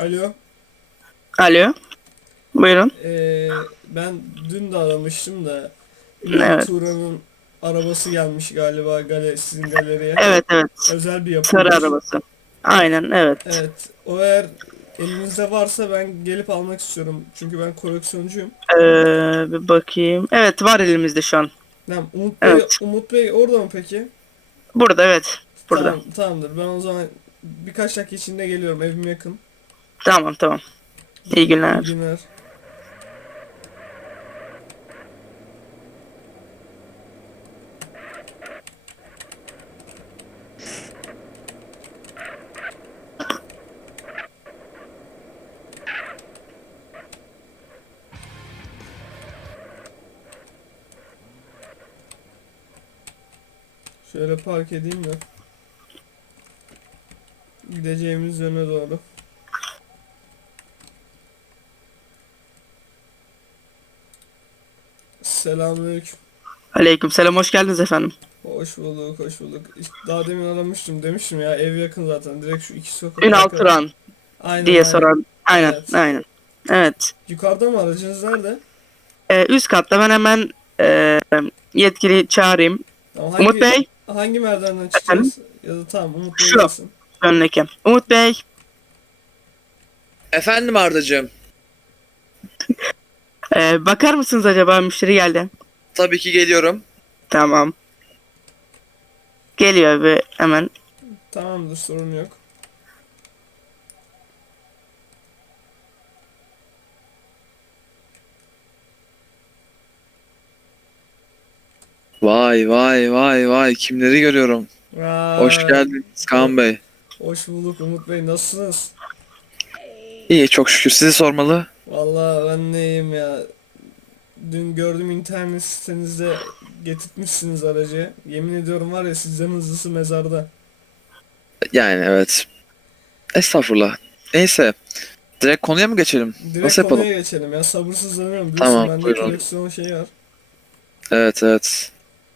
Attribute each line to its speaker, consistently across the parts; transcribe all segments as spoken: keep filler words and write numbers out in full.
Speaker 1: Alo.
Speaker 2: Alo. Buyurun.
Speaker 1: Ee, ben dün de aramıştım da Ünal
Speaker 2: Evet.
Speaker 1: Turan'ın arabası gelmiş galiba gale, sizin galeriye.
Speaker 2: Evet evet.
Speaker 1: Özel bir
Speaker 2: Sarı
Speaker 1: yapıymış.
Speaker 2: arabası. Aynen evet.
Speaker 1: Evet. O eğer elinizde varsa ben gelip almak istiyorum. Çünkü ben koleksiyoncuyum.
Speaker 2: Ee, bir bakayım. Evet var elimizde şu an.
Speaker 1: Tamam. Umut Bey,
Speaker 2: Evet.
Speaker 1: Umut Bey orada mı peki?
Speaker 2: Burada evet. Burada.
Speaker 1: Tamam, tamamdır. Ben o zaman birkaç dakika içinde geliyorum. Evim yakın.
Speaker 2: Tamam tamam. İyi
Speaker 1: İyi, iyi
Speaker 2: günler.
Speaker 1: günler. Şöyle park edeyim de. Gideceğimiz yöne doğru. Selamünaleyküm.
Speaker 2: Aleykümselam, hoş geldiniz efendim.
Speaker 1: Hoş bulduk, hoş bulduk. İşte daha demin aramıştım, demiştim ya ev yakın zaten. Direkt şu iki sokak
Speaker 2: Ünal
Speaker 1: arka.
Speaker 2: Turan
Speaker 1: Aynen
Speaker 2: diye
Speaker 1: aynen.
Speaker 2: soran. Aynen
Speaker 1: Evet.
Speaker 2: aynen. Evet.
Speaker 1: Yukarıda mı aracınız nerede?
Speaker 2: Ee, üst katta ben hemen e, yetkili çağırayım.
Speaker 1: Tamam,
Speaker 2: Umut
Speaker 1: hangi
Speaker 2: Bey.
Speaker 1: hangi merdivenden
Speaker 2: Efendim.
Speaker 1: çıkacağız? Ya da tamam, Umut Bey
Speaker 2: Şu.
Speaker 1: gelsin.
Speaker 2: Önündeki. Umut Bey.
Speaker 3: Efendim Ardacığım.
Speaker 2: e, bakar mısınız acaba, müşteri geldi.
Speaker 3: Tabii ki geliyorum.
Speaker 2: Tamam. Geliyor bir hemen.
Speaker 1: Tamamdır, sorun yok.
Speaker 3: Vay vay vay vay kimleri görüyorum. Hoş
Speaker 1: Vay.
Speaker 3: geldiniz Kaan Bey.
Speaker 1: Hoş bulduk Umut Bey, nasılsınız?
Speaker 3: İyi çok şükür sizi sormalı.
Speaker 1: Vallahi ben neyim ya. Dün gördüm internet sitenizde getirtmişsiniz aracı. Yemin ediyorum var ya, sizden hızlısı mezarda.
Speaker 3: Yani evet. Estağfurullah. Neyse. Direkt konuya mı geçelim?
Speaker 1: Direkt
Speaker 3: Nasıl yapalım?
Speaker 1: konuya geçelim ya, sabırsızlanıyorum. Biliyorsun
Speaker 3: Tamam
Speaker 1: bende
Speaker 3: buyurun.
Speaker 1: koleksiyon şeyi var.
Speaker 3: Evet evet.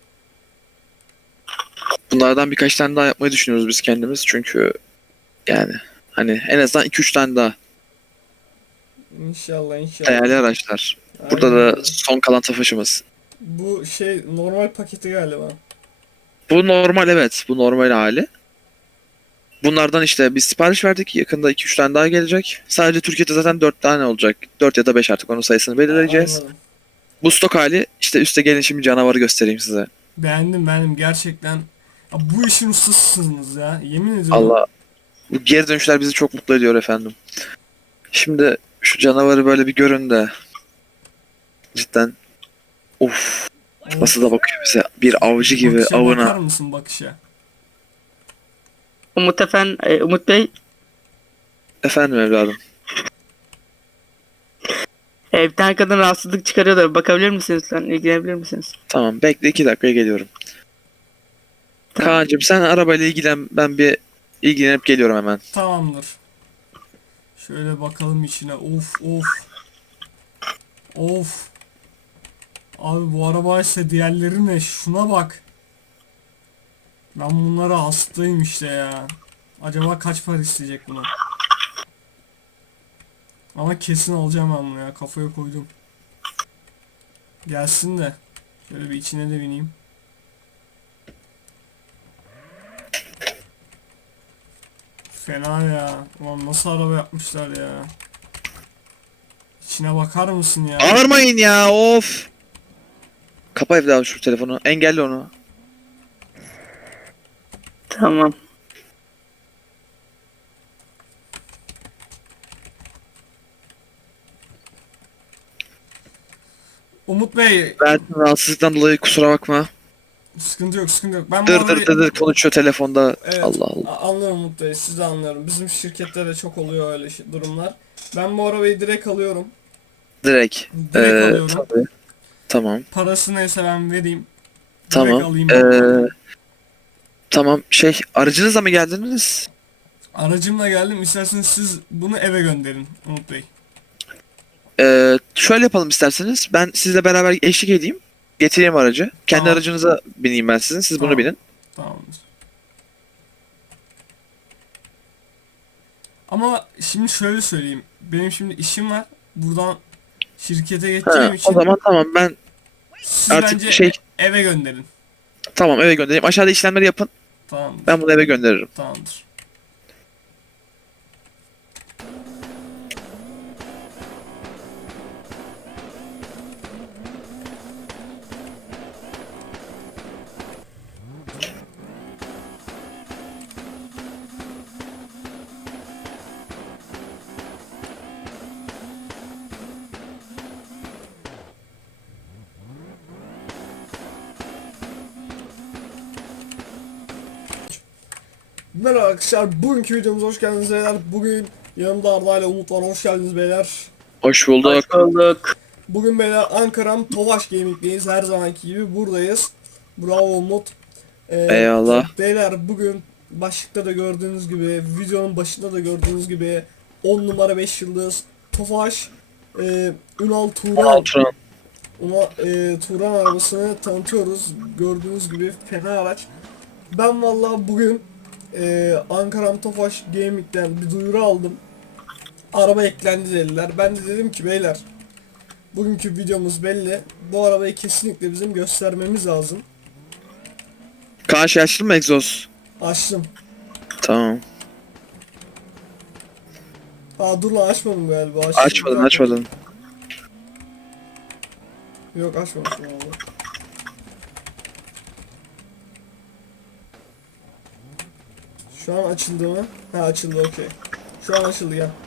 Speaker 3: Bunlardan birkaç tane daha yapmayı düşünüyoruz biz kendimiz. Çünkü yani hani en azından iki üç tane daha
Speaker 1: İnşallah inşallah.
Speaker 3: değerli araçlar. Burada
Speaker 1: Aynen
Speaker 3: da
Speaker 1: öyle.
Speaker 3: son kalan tafaşımız.
Speaker 1: Bu şey normal paketi galiba.
Speaker 3: Bu normal evet. Bu normal hali. Bunlardan işte biz sipariş verdik. Yakında iki üç tane daha gelecek. Sadece Türkiye'de zaten dört tane olacak. Dört ya da beş, artık onun sayısını
Speaker 1: A-
Speaker 3: belirleyeceğiz.
Speaker 1: Anladım.
Speaker 3: Bu stok hali işte, üste gelin şimdi canavarı göstereyim size.
Speaker 1: Beğendim beğendim gerçekten. Ya bu işin ustasısınız ya. Yemin ediyorum.
Speaker 3: Allah, bu geri dönüşler bizi çok mutlu ediyor efendim. Şimdi şu canavarı böyle bir görün de cidden uf,
Speaker 1: Of.
Speaker 3: nasıl da bakıyor bize, bir avcı gibi
Speaker 1: Bakışa bakar
Speaker 3: avına.
Speaker 1: mısın, bakışa?
Speaker 2: Umut efendim, e, Umut Bey.
Speaker 3: Efendim evladım.
Speaker 2: E, bir tane kadın rahatsızlık çıkarıyor da bakabilir misiniz lütfen? İlgilenebilir misiniz?
Speaker 3: Tamam bekle, iki dakikaya geliyorum.
Speaker 2: Tamam.
Speaker 3: Kaan'cığım sen arabayla ilgilen, ben bir ilgilenip geliyorum hemen.
Speaker 1: Tamamdır. Şöyle bakalım içine. Of of. Of. Abi bu araba ise diğerleri ne? Şuna bak. Ben bunlara hastayım işte ya. Acaba kaç para isteyecek buna? Ama kesin alacağım ben bunu ya. Kafaya koydum. Gelsin de. Şöyle bir içine de bineyim. Fena ya. Ulan nasıl araba yapmışlar ya. İçine bakar mısın ya?
Speaker 3: Bağırmayın ya, of. Kapa evladım şu telefonu. Engelle onu.
Speaker 2: Tamam.
Speaker 1: Umut Bey,
Speaker 3: Verdiğin rahatsızlıktan dolayı kusura bakma.
Speaker 1: sıkıntı yok sıkıntı yok. Ben bu
Speaker 3: Dır
Speaker 1: arabayı...
Speaker 3: dır dır dır konuşuyor telefonda.
Speaker 1: Evet,
Speaker 3: Allah Allah.
Speaker 1: a- anlıyorum Umut Bey, siz de anlıyorum. Bizim şirketlerde çok oluyor öyle şey- durumlar. Ben bu arabayı direkt alıyorum.
Speaker 3: Direkt.
Speaker 1: Direkt
Speaker 3: Ee,
Speaker 1: alıyorum.
Speaker 3: tabii. Tamam.
Speaker 1: Parası neyse ben vereyim. Direkt
Speaker 3: Tamam.
Speaker 1: alayım
Speaker 3: Ee,
Speaker 1: ben.
Speaker 3: tamam. Şey, aracınızla mı geldiniz?
Speaker 1: Aracımla geldim. İsterseniz siz bunu eve gönderin Umut Bey.
Speaker 3: Ee, şöyle yapalım isterseniz. Ben sizle beraber eşlik edeyim. Getireyim aracı. Kendi
Speaker 1: Tamam.
Speaker 3: aracınıza bineyim ben sizin. Siz bunu
Speaker 1: Tamam.
Speaker 3: binin.
Speaker 1: Tamamdır. Ama şimdi şöyle söyleyeyim. Benim şimdi işim var. Buradan şirkete
Speaker 3: Ha,
Speaker 1: geçeceğim
Speaker 3: o
Speaker 1: için
Speaker 3: zaman tamam, ben
Speaker 1: siz
Speaker 3: artık
Speaker 1: bence
Speaker 3: şey-
Speaker 1: e- eve gönderin.
Speaker 3: tamam eve göndereyim. Aşağıda işlemleri yapın.
Speaker 1: Tamamdır.
Speaker 3: Ben bunu eve gönderirim.
Speaker 1: Tamamdır. Merhaba arkadaşlar, bugünkü videomuza hoş geldiniz beyler. Bugün yanımda Arda ile Umut var, hoş geldiniz beyler.
Speaker 3: Hoş bulduk.
Speaker 2: Hoş bulduk.
Speaker 1: Bugün beyler Ankara'm Tofaş Gaming'deyiz, her zamanki gibi buradayız. Bravo Umut. Ee,
Speaker 3: Eyvallah.
Speaker 1: Beyler bugün başlıkta da gördüğünüz gibi, videonun başında da gördüğünüz gibi on numara beş yıldız Tofaş e, Ünal Turan
Speaker 3: Turan.
Speaker 1: Ona e, Turan arabasını tanıtıyoruz. Gördüğünüz gibi fena araç. Ben vallahi bugün e, Ankara'm Tofaş Gaming'den bir duyuru aldım. Araba eklendi dediler. Ben de dedim ki beyler, bugünkü videomuz belli. Bu arabayı kesinlikle bizim göstermemiz lazım.
Speaker 3: Kaan şey açtın mı egzoz?
Speaker 1: Açtım.
Speaker 3: Tamam.
Speaker 1: Aa dur lan, açmadım galiba. Açtım.
Speaker 3: Açmadın
Speaker 1: Bir dakika.
Speaker 3: açmadın.
Speaker 1: Yok açmamışım valla. Şu an açıldı mı? Ha açıldı, okey. Şu an açıldı, gel.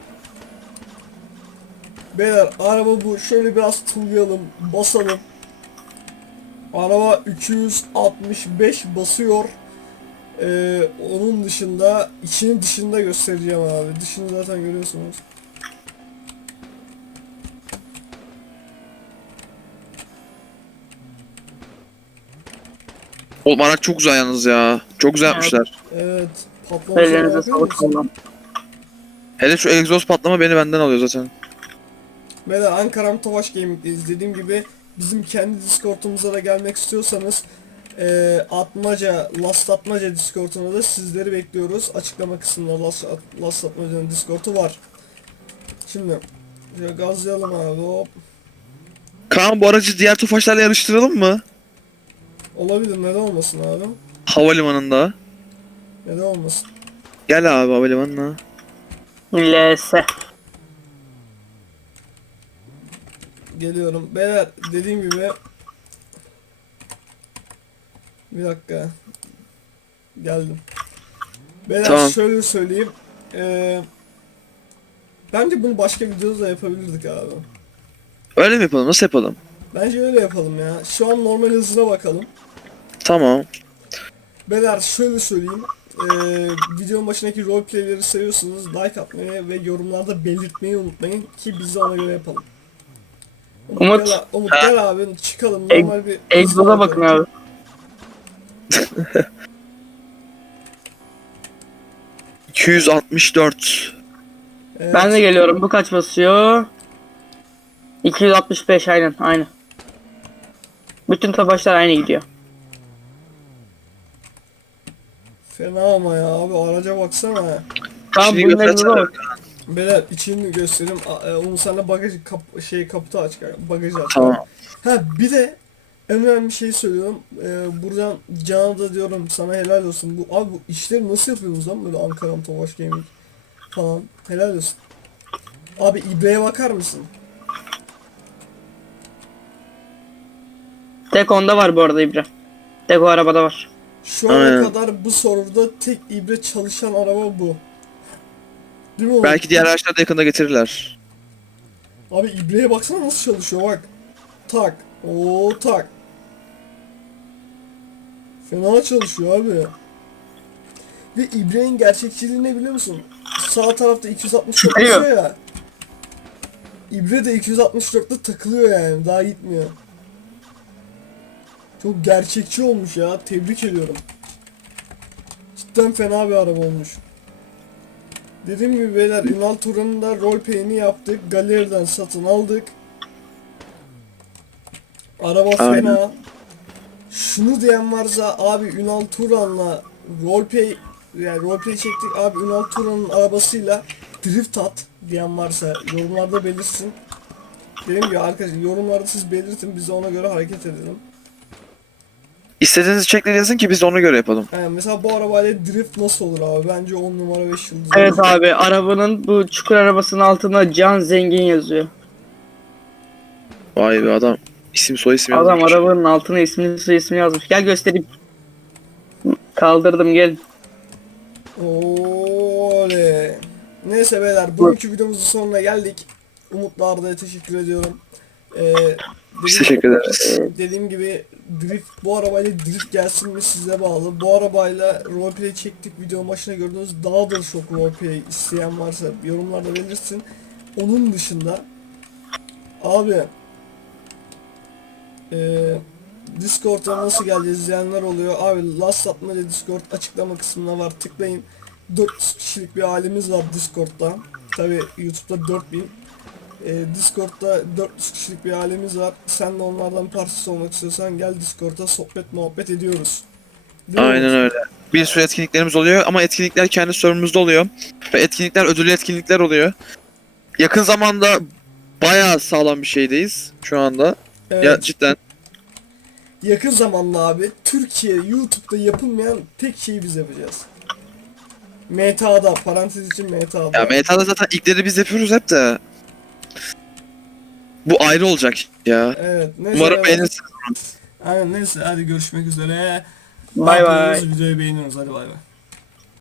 Speaker 1: Beyler araba bu. Şöyle biraz tuzlayalım, basalım. Araba iki yüz altmış beş basıyor. Ee, onun dışında içini dışında göstereceğim abi. Dışını zaten görüyorsunuz.
Speaker 3: Oğlum araç çok güzel yalnız ya. Çok güzel yapmışlar.
Speaker 1: Evet. Patlamışlar,
Speaker 2: Ellerinize
Speaker 1: bakıyor
Speaker 2: sağlık
Speaker 1: musun?
Speaker 2: valla.
Speaker 3: Hele şu egzoz patlama beni benden alıyor zaten.
Speaker 1: Beyler Ankara'm Tofaş Gaming'deyiz. Dediğim gibi bizim kendi Discord'umuza da gelmek istiyorsanız e, Atmaca, Last Atmaca Discord'una da sizleri bekliyoruz. Açıklama kısmında Last, At- Last Atmaca'nın Discord'u var. Şimdi şöyle gazlayalım abi, hop.
Speaker 3: Kaan bu aracı diğer tofaşlarla yarıştıralım mı?
Speaker 1: Olabilir, neden olmasın abi?
Speaker 3: Havalimanında.
Speaker 1: Neden olmasın?
Speaker 3: Gel abi havalimanına.
Speaker 2: L S.
Speaker 1: Geliyorum. Beyler dediğim gibi bir dakika. Geldim. Beyler
Speaker 3: Tamam.
Speaker 1: şöyle söyleyeyim. Ee, bence bunu başka videoda da yapabilirdik abi.
Speaker 3: Öyle mi yapalım? Nasıl yapalım?
Speaker 1: Bence öyle yapalım ya. Şu an normal hızına bakalım.
Speaker 3: Tamam.
Speaker 1: Beyler şöyle söyleyeyim. Ee, videonun başındaki roleplayleri seviyorsunuz. Like atmayı ve yorumlarda belirtmeyi unutmayın ki biz de ona göre yapalım.
Speaker 2: Umut.
Speaker 1: Gel, Umut gel abi, çıkalım normal bir
Speaker 2: Egzoza bakın abi.
Speaker 3: iki yüz altmış dört.
Speaker 1: Evet.
Speaker 2: Ben de geliyorum. Bu kaç basıyor? iki yüz altmış beş, aynen aynı. Bütün tofaşlar aynı gidiyor.
Speaker 1: Fena ama ya abi, araca baksana.
Speaker 2: Tamam,
Speaker 3: Şimdi
Speaker 2: bunun egzoza
Speaker 3: göstersene.
Speaker 2: bak.
Speaker 1: Beyler içini göstereyim. A- e, Umut sen de bagaj kap şey kaputu aç kanka. Bagajı aç.
Speaker 3: Tamam.
Speaker 1: Ha bir de en önemli şey söylüyorum. Ee, buradan Can'a da diyorum, sana helal olsun. Bu abi bu işleri nasıl yapıyorsunuz lan, böyle Ankara'm Tofaş Gaming falan. Helal olsun. Abi İbre'ye bakar mısın?
Speaker 2: Tek onda var bu arada İbre. Tek o arabada var.
Speaker 1: Şu ana
Speaker 3: Aynen.
Speaker 1: kadar bu soruda tek İbre çalışan araba bu. Değil mi oğlum?
Speaker 3: Belki diğer araçları da yakında getirirler.
Speaker 1: Abi İbre'ye baksana nasıl çalışıyor bak. Tak. Oo tak. Fena çalışıyor abi. Ve İbre'nin gerçekçiliği ne biliyor musun? Sağ tarafta iki yüz altmış dört
Speaker 2: Çıkıyor.
Speaker 1: basıyor ya. İbre de iki yüz altmış dörtte takılıyor yani, daha gitmiyor. Çok gerçekçi olmuş ya, tebrik ediyorum. Cidden fena bir araba olmuş. Dediğim gibi beyler, Ünal Turan'ın da roleplay'ini yaptık. Galeriden satın aldık. Araba
Speaker 3: Aynen.
Speaker 1: fena. Şunu diyen varsa abi, Ünal Turan'la roleplay yani roleplay çektik abi, Ünal Turan'ın arabasıyla drift at diyen varsa yorumlarda belirsin. Dediğim gibi arkadaşlar, yorumlarda siz belirtin, biz de ona göre hareket edelim.
Speaker 3: İstediğiniz içerikleri yazın ki biz de ona göre yapalım.
Speaker 1: Yani mesela bu arabayla drift nasıl olur abi? Bence on numara beş yıldız.
Speaker 2: Evet
Speaker 1: olur.
Speaker 2: abi, arabanın bu çukur arabasının altında Can Zengin yazıyor.
Speaker 3: Vay be, adam isim soy isim
Speaker 2: Adam
Speaker 3: yazmış.
Speaker 2: arabanın altına ismini soy ismini yazmış. Gel göstereyim. Kaldırdım, gel.
Speaker 1: Oley. Neyse beyler, bugünkü videomuzun sonuna geldik. Umut'la Arda'ya teşekkür ediyorum. Ee,
Speaker 3: Biz
Speaker 1: dediğim,
Speaker 3: teşekkür ederiz.
Speaker 1: dediğim gibi drift, bu arabayla drift gelsin mi size bağlı. Bu arabayla roleplay çektik, videonun başına gördüğünüz, daha da çok roleplay isteyen varsa yorumlarda belirsin. Onun dışında abi ee, Discord'a nasıl geleceğiz izleyenler oluyor. Abi Last Atmaca Discord açıklama kısmına var, tıklayın. dört yüz kişilik bir halimiz var Discord'da. Tabi YouTube'da dört bin. Ee, Discord'da dört yüz kişilik bir halimiz var. Sen de onlardan parçası olmak istiyorsan gel Discord'da, sohbet muhabbet ediyoruz. Değil mi
Speaker 3: Aynen
Speaker 1: Umut?
Speaker 3: öyle. Bir sürü etkinliklerimiz oluyor ama etkinlikler kendi serverımızda oluyor. Ve etkinlikler ödüllü etkinlikler oluyor. Yakın zamanda bayağı sağlam bir şeydeyiz şu anda.
Speaker 1: Evet.
Speaker 3: Ya cidden.
Speaker 1: Yakın zamanda abi Türkiye YouTube'da yapılmayan tek şeyi biz yapacağız. M T A'da, parantez için M T A'da.
Speaker 3: Ya M T A'da zaten ilkleri biz yapıyoruz hep de. Bu ayrı olacak ya.
Speaker 1: Evet. Neyse,
Speaker 3: Umarım
Speaker 1: evet.
Speaker 3: beğenirsiniz.
Speaker 1: Aynen, neyse hadi görüşmek üzere.
Speaker 2: Bay
Speaker 1: Ne
Speaker 2: bay.
Speaker 1: yapıyoruz? Videoyu beğeniyoruz, hadi bay bay.